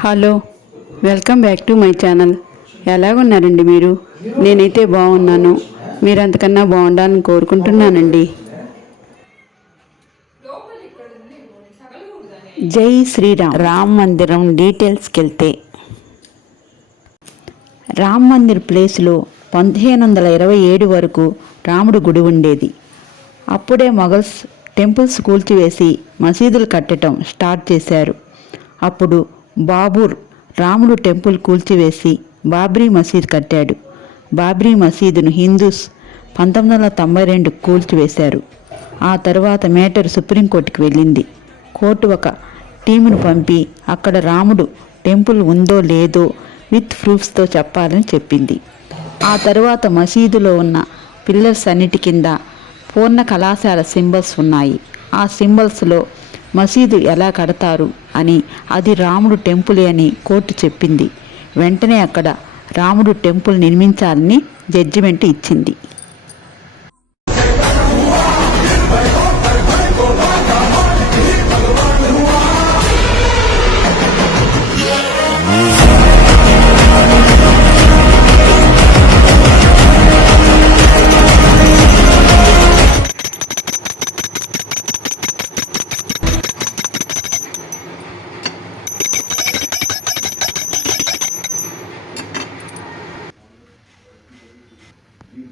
Hello welcome back to my channel. ఎలాగున్నారండి మీరు? నేనైతే బాగున్నాను. మీరు అంతకన్నా బాగుండాలని కోరుకుంటున్నానండి. జై శ్రీరామ్. రామ్ మందిరం డీటెయిల్స్కి వెళ్తే రామ్ మందిర్ ప్లేస్లో పదిహేను వందల ఇరవై ఏడు వరకు రాముడు గుడి ఉండేది. అప్పుడే మొఘల్స్ టెంపుల్స్ కూల్చివేసి మసీదులు కట్టడం స్టార్ట్ చేశారు. అప్పుడు బాబూర్ రాముడు టెంపుల్ కూల్చివేసి బాబ్రీ మసీద్ కట్టాడు. బాబ్రీ మసీదును హిందూస్ పంతొమ్మిది వందల తొంభై రెండు కూల్చివేశారు. ఆ తర్వాత మేటర్ సుప్రీంకోర్టుకి వెళ్ళింది. కోర్టు ఒక టీమును పంపి అక్కడ రాముడు టెంపుల్ ఉందో లేదో విత్ ప్రూఫ్స్తో చెప్పాలని చెప్పింది. ఆ తరువాత మసీదులో ఉన్న పిల్లర్స్ అన్నిటి కింద పూర్ణ కళాశాల సింబల్స్ ఉన్నాయి. ఆ సింబల్స్లో మసీదు ఎలా కడతారు అని అది రాముడు టెంపులే అని కోర్టు చెప్పింది. వెంటనే అక్కడ రాముడు టెంపుల్ నిర్మించాలని జడ్జిమెంట్ ఇచ్చింది.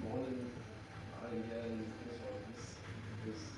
morning. I began the service